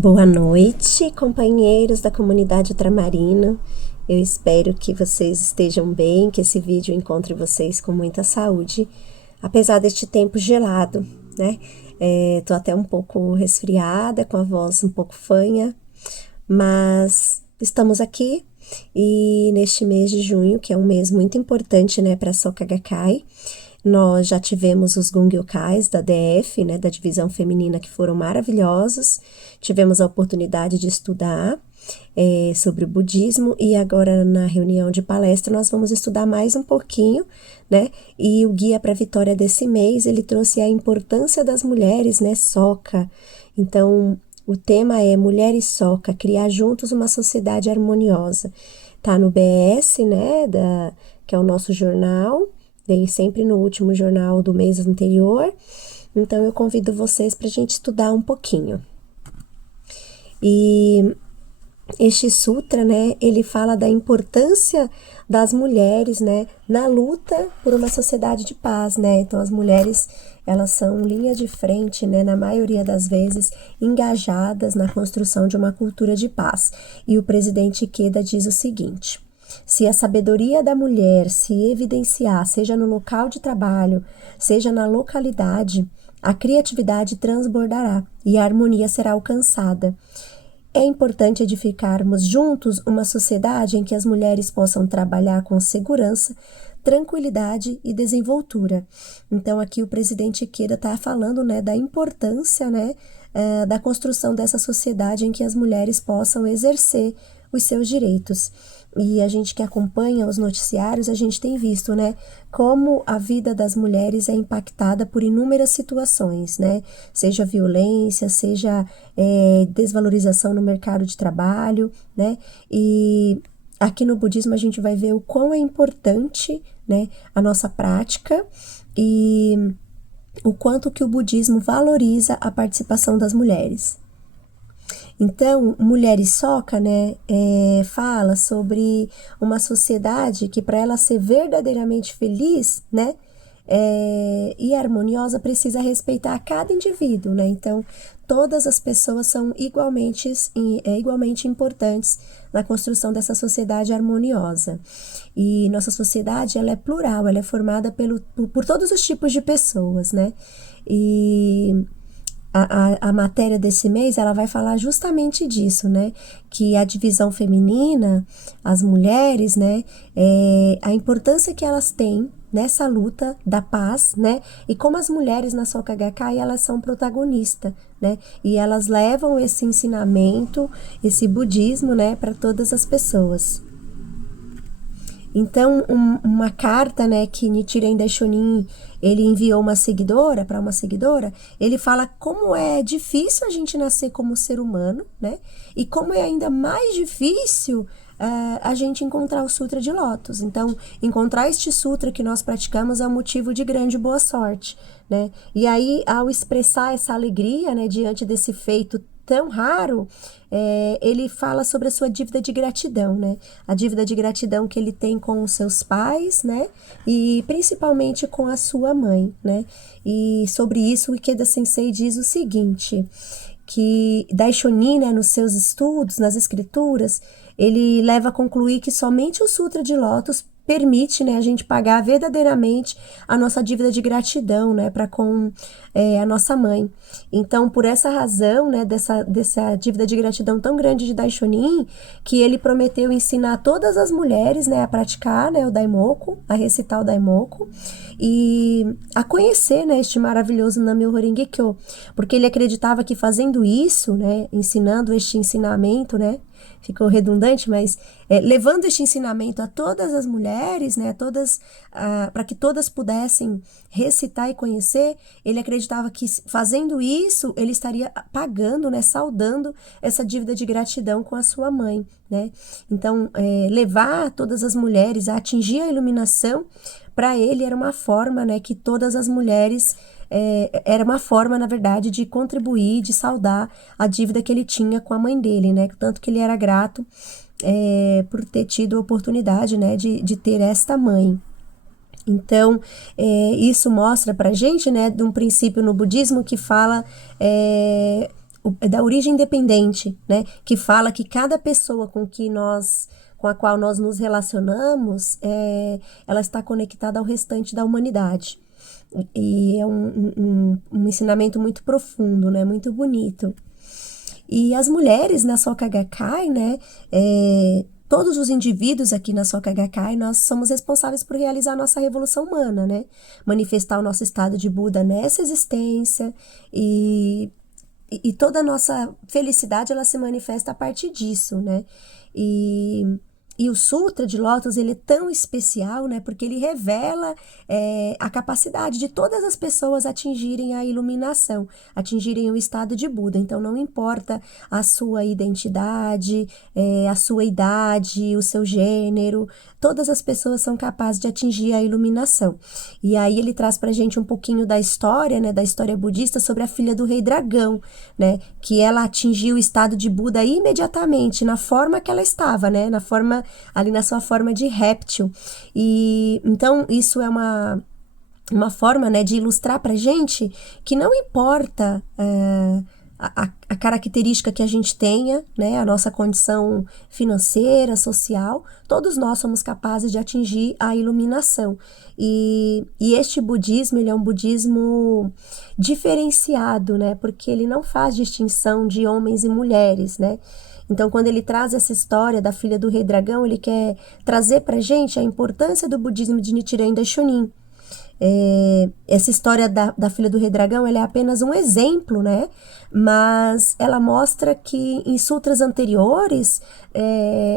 Boa noite, companheiros da comunidade Ultramarino. Eu espero que vocês estejam bem, que esse vídeo encontre vocês com muita saúde, apesar deste tempo gelado, né? Tô até um pouco resfriada, com a voz um pouco fanha, mas estamos aqui e neste mês de junho, que é um mês muito importante, né, para a Soka Gakkai. Nós já tivemos os Gungyokais da DF, né, da divisão feminina, que foram maravilhosos. Tivemos a oportunidade de estudar sobre o budismo e agora na reunião de palestra nós vamos estudar mais um pouquinho, né? E o guia para a vitória desse mês, ele trouxe a importância das mulheres, né, Soka. Então, o tema é Mulheres Soka, criar juntos uma sociedade harmoniosa. Tá no BS, né, que é o nosso jornal. Vem sempre no último jornal do mês anterior, então eu convido vocês para a gente estudar um pouquinho. E este sutra, né, ele fala da importância das mulheres, né, na luta por uma sociedade de paz, né, então as mulheres, elas são linha de frente, né, na maioria das vezes, engajadas na construção de uma cultura de paz. E o presidente Ikeda diz o seguinte: se a sabedoria da mulher se evidenciar, seja no local de trabalho, seja na localidade, a criatividade transbordará e a harmonia será alcançada. É importante edificarmos juntos uma sociedade em que as mulheres possam trabalhar com segurança, tranquilidade e desenvoltura. Então, aqui o presidente Ikeda está falando, né, da importância, né, da construção dessa sociedade em que as mulheres possam exercer os seus direitos. E a gente que acompanha os noticiários, a gente tem visto, né, como a vida das mulheres é impactada por inúmeras situações, né, seja violência, seja desvalorização no mercado de trabalho, né, e aqui no budismo a gente vai ver o quão é importante, né, a nossa prática e o quanto que o budismo valoriza a participação das mulheres. Então, Mulheres Soka, né, fala sobre uma sociedade que para ela ser verdadeiramente feliz, né, e harmoniosa, precisa respeitar cada indivíduo, né, então todas as pessoas são igualmente importantes na construção dessa sociedade harmoniosa. E nossa sociedade, ela é plural, ela é formada por todos os tipos de pessoas, né, e a matéria desse mês, ela vai falar justamente disso, né, que a divisão feminina, as mulheres, né, a importância que elas têm nessa luta da paz, né, e como as mulheres na Soka Gakkai, elas são protagonistas, né, e elas levam esse ensinamento, esse budismo, né, para todas as pessoas. Então, uma carta, né, que Nichiren Daishonin, ele enviou para uma seguidora, ele fala como é difícil a gente nascer como ser humano, né, e como é ainda mais difícil a gente encontrar o Sutra de Lótus. Então, encontrar este Sutra que nós praticamos é um motivo de grande boa sorte, né, e aí, ao expressar essa alegria, né, diante desse feito tão raro, ele fala sobre a sua dívida de gratidão, né? A dívida de gratidão que ele tem com os seus pais, né? E principalmente com a sua mãe, né? E sobre isso o Ikeda Sensei diz o seguinte, que Daishonin, né, nos seus estudos, nas escrituras, ele leva a concluir que somente o Sutra de Lótus permite, né, a gente pagar verdadeiramente a nossa dívida de gratidão, né, para com a nossa mãe. Então, por essa razão, né, dessa dívida de gratidão tão grande de Daishonin, que ele prometeu ensinar todas as mulheres, né, a praticar, né, o Daimoku, a recitar o Daimoku, e a conhecer, né, este maravilhoso Nam-myoho Renge-kyo, porque ele acreditava que fazendo isso, né, ensinando este ensinamento, né, ficou redundante, mas levando este ensinamento a todas as mulheres, né, para que todas pudessem recitar e conhecer, ele acreditava que fazendo isso, ele estaria pagando, né, saldando essa dívida de gratidão com a sua mãe, né. Então, levar todas as mulheres a atingir a iluminação, para ele era uma forma, né, que todas as mulheres era uma forma, na verdade, de contribuir, de saldar a dívida que ele tinha com a mãe dele, né? Tanto que ele era grato por ter tido a oportunidade, né, de ter esta mãe. Então, isso mostra pra gente, né, de um princípio no budismo que fala da origem independente, né? Que fala que cada pessoa com a qual nós nos relacionamos, ela está conectada ao restante da humanidade. E é um ensinamento muito profundo, né? Muito bonito. E as mulheres na Soka Gakkai, né? Todos os indivíduos aqui na Soka Gakkai, nós somos responsáveis por realizar a nossa revolução humana, né? Manifestar o nosso estado de Buda nessa existência e toda a nossa felicidade, ela se manifesta a partir disso, né? E o Sutra de Lótus, ele é tão especial, né? Porque ele revela a capacidade de todas as pessoas atingirem a iluminação, atingirem o estado de Buda. Então, não importa a sua identidade, a sua idade, o seu gênero, todas as pessoas são capazes de atingir a iluminação. E aí ele traz pra gente um pouquinho da história, né? Da história budista sobre a filha do rei dragão, né? Que ela atingiu o estado de Buda imediatamente, na forma que ela estava, né? Ali na sua forma de réptil. E então isso é uma forma, né, de ilustrar pra gente que não importa a característica que a gente tenha, né, a nossa condição financeira, social, todos nós somos capazes de atingir a iluminação. E este budismo, ele é um budismo diferenciado, né, porque ele não faz distinção de homens e mulheres, né. Então, quando ele traz essa história da filha do rei dragão, ele quer trazer pra gente a importância do budismo de Nichiren Daishonin. Essa história da filha do rei dragão, ela é apenas um exemplo, né? Mas ela mostra que em sutras anteriores,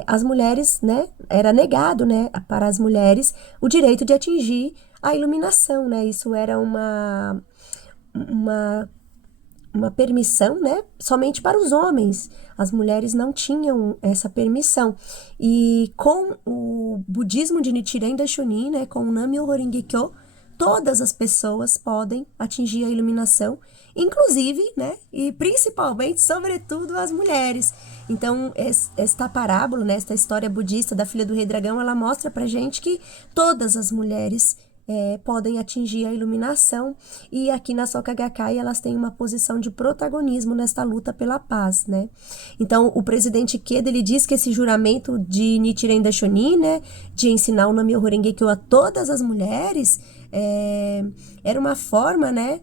as mulheres, né? Era negado, né? Para as mulheres o direito de atingir a iluminação, né? Isso era uma permissão, né, somente para os homens. As mulheres não tinham essa permissão. E com o budismo de Nichiren Daishonin, né, com o Nam-myoho Renge-kyo, todas as pessoas podem atingir a iluminação, inclusive, né, e principalmente, sobretudo, as mulheres. Então, esta parábola, né, esta história budista da filha do rei dragão, ela mostra pra gente que todas as mulheres podem atingir a iluminação, e aqui na Soka Gakkai elas têm uma posição de protagonismo nesta luta pela paz, né? Então, o presidente Ikeda, ele diz que esse juramento de Nichiren Daishonin, né, de ensinar o Nam-myoho Renge-kyo a todas as mulheres, era uma forma, né,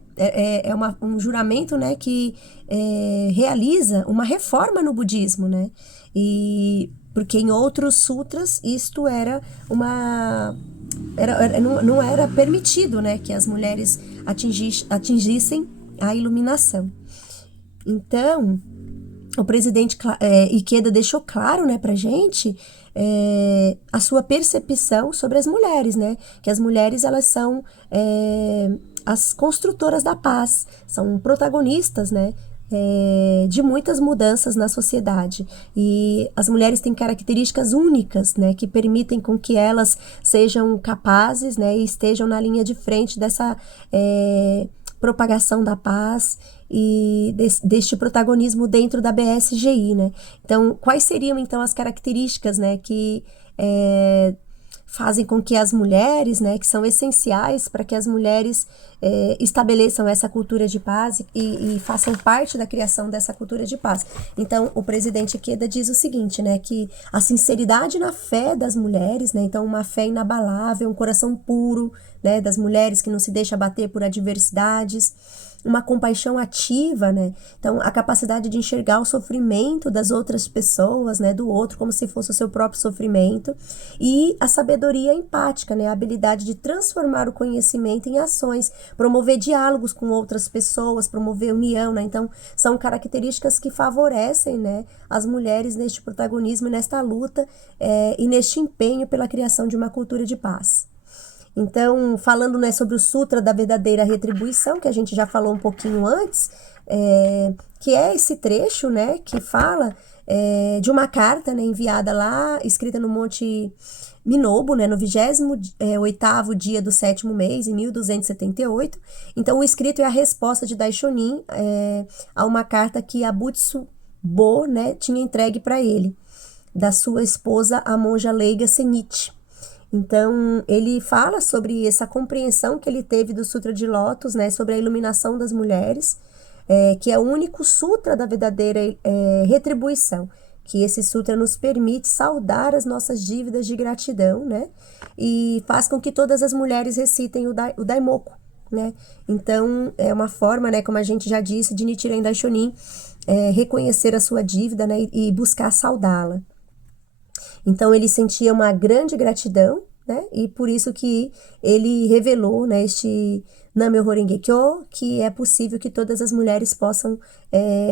um juramento, né, que realiza uma reforma no budismo, né? E porque em outros sutras isto era não era permitido, né, que as mulheres atingissem a iluminação. Então, o presidente Ikeda deixou claro, né, pra gente a sua percepção sobre as mulheres, né, que as mulheres, elas são as construtoras da paz, são protagonistas, né, de muitas mudanças na sociedade, e as mulheres têm características únicas, né, que permitem com que elas sejam capazes, né, e estejam na linha de frente dessa propagação da paz e deste protagonismo dentro da BSGI, né. Então, quais seriam então as características, né, que fazem com que as mulheres, né, que são essenciais para que as mulheres estabeleçam essa cultura de paz e façam parte da criação dessa cultura de paz. Então, o presidente Ikeda diz o seguinte, né, que a sinceridade na fé das mulheres, né, então uma fé inabalável, um coração puro, né, das mulheres que não se deixa abater por adversidades, uma compaixão ativa, né? Então, a capacidade de enxergar o sofrimento das outras pessoas, né, do outro, como se fosse o seu próprio sofrimento, e a sabedoria empática, né, a habilidade de transformar o conhecimento em ações, promover diálogos com outras pessoas, promover união, né? Então, são características que favorecem, né, as mulheres neste protagonismo, nesta luta e neste empenho pela criação de uma cultura de paz. Então, falando, né, sobre o Sutra da Verdadeira Retribuição, que a gente já falou um pouquinho antes, que é esse trecho, né, que fala de uma carta, né, enviada lá, escrita no Monte Minobu, né, no 28º dia do 7º mês, em 1278. Então, o escrito é a resposta de Daishonin a uma carta que a Butsu-bo, né, tinha entregue para ele, da sua esposa, a monja leiga Senichi. Então, ele fala sobre essa compreensão que ele teve do Sutra de Lótus, né, sobre a iluminação das mulheres, que é o único sutra da verdadeira retribuição, que esse sutra nos permite saldar as nossas dívidas de gratidão, né? E faz com que todas as mulheres recitem o Daimoku, né? Então, é uma forma, né, como a gente já disse, de Nichiren Daishonin reconhecer a sua dívida, né, e buscar saldá-la. Então, ele sentia uma grande gratidão, né, e por isso que ele revelou, né, este Nam-myoho Renge-kyo, que é possível que todas as mulheres possam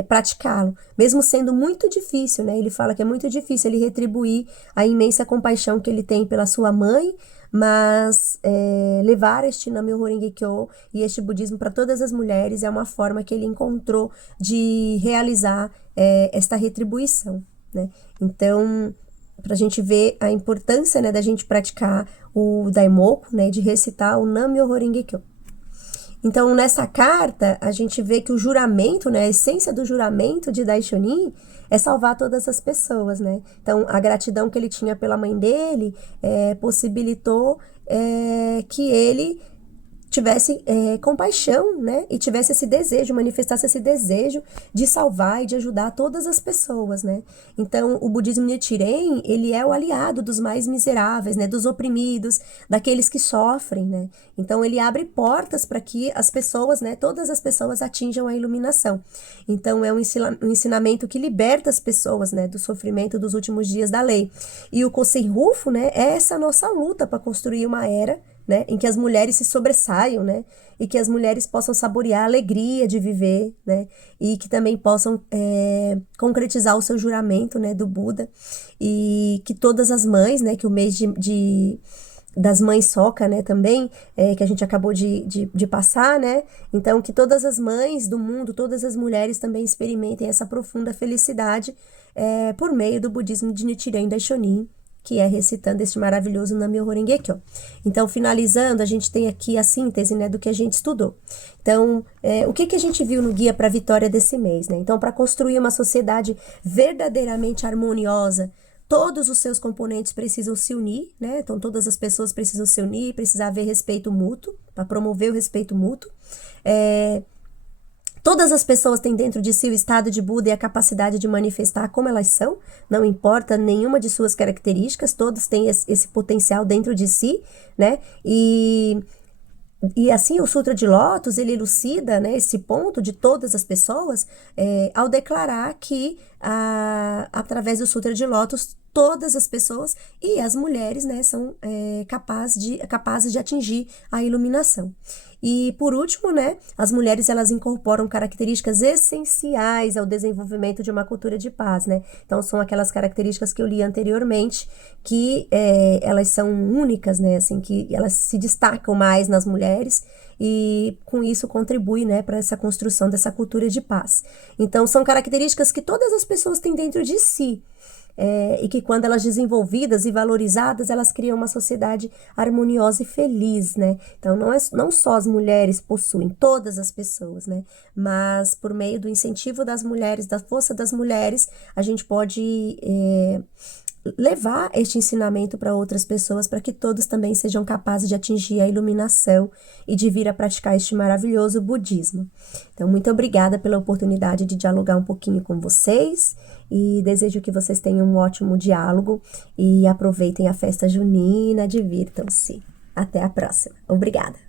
praticá-lo, mesmo sendo muito difícil, né, ele fala que é muito difícil ele retribuir a imensa compaixão que ele tem pela sua mãe, mas levar este Nam-myoho Renge-kyo e este budismo para todas as mulheres é uma forma que ele encontrou de realizar esta retribuição, né? Então, para a gente ver a importância, né, da gente praticar o Daimoku, né, de recitar o Nam-myoho Renge-kyo. Então, nessa carta, a gente vê que o juramento, né, a essência do juramento de Daishonin é salvar todas as pessoas, né? Então, a gratidão que ele tinha pela mãe dele possibilitou que ele tivesse compaixão, né, e tivesse esse desejo, manifestasse esse desejo de salvar e de ajudar todas as pessoas, né. Então, o budismo Nichiren, ele é o aliado dos mais miseráveis, né, dos oprimidos, daqueles que sofrem, né. Então, ele abre portas para que as pessoas, né, todas as pessoas atinjam a iluminação. Então, é um ensinamento que liberta as pessoas, né, do sofrimento dos últimos dias da lei. E o Kosen Rufo, né, é essa nossa luta para construir uma era, né, em que as mulheres se sobressaiam, né, e que as mulheres possam saborear a alegria de viver, né, e que também possam concretizar o seu juramento, né, do Buda, e que todas as mães, né, que o mês das mães Soka, né, também, que a gente acabou de passar, né, então que todas as mães do mundo, todas as mulheres também experimentem essa profunda felicidade por meio do budismo de Nichiren Daishonin, que é recitando este maravilhoso Nam-myoho Renge-kyo. Então, finalizando, a gente tem aqui a síntese, né, do que a gente estudou. Então, o que a gente viu no Guia para a Vitória desse mês, né? Então, para construir uma sociedade verdadeiramente harmoniosa, todos os seus componentes precisam se unir, né? Então, todas as pessoas precisam se unir, precisa haver respeito mútuo, para promover o respeito mútuo. Todas as pessoas têm dentro de si o estado de Buda e a capacidade de manifestar como elas são, não importa nenhuma de suas características, todos têm esse potencial dentro de si, né? E assim, o Sutra de Lótus, ele elucida, né, esse ponto de todas as pessoas, ao declarar que, através do Sutra de Lótus, todas as pessoas e as mulheres, né, são capazes de atingir a iluminação. E, por último, né, as mulheres, elas incorporam características essenciais ao desenvolvimento de uma cultura de paz, né? Então, são aquelas características que eu li anteriormente, que elas são únicas, né, assim, que elas se destacam mais nas mulheres e, com isso, contribui, né, para essa construção dessa cultura de paz. Então, são características que todas as pessoas têm dentro de si, e que quando elas desenvolvidas e valorizadas, elas criam uma sociedade harmoniosa e feliz, né? Então, não só as mulheres possuem, todas as pessoas, né? Mas, por meio do incentivo das mulheres, da força das mulheres, a gente pode levar este ensinamento para outras pessoas, para que todos também sejam capazes de atingir a iluminação e de vir a praticar este maravilhoso budismo. Então, muito obrigada pela oportunidade de dialogar um pouquinho com vocês e desejo que vocês tenham um ótimo diálogo e aproveitem a festa junina, divirtam-se. Até a próxima. Obrigada!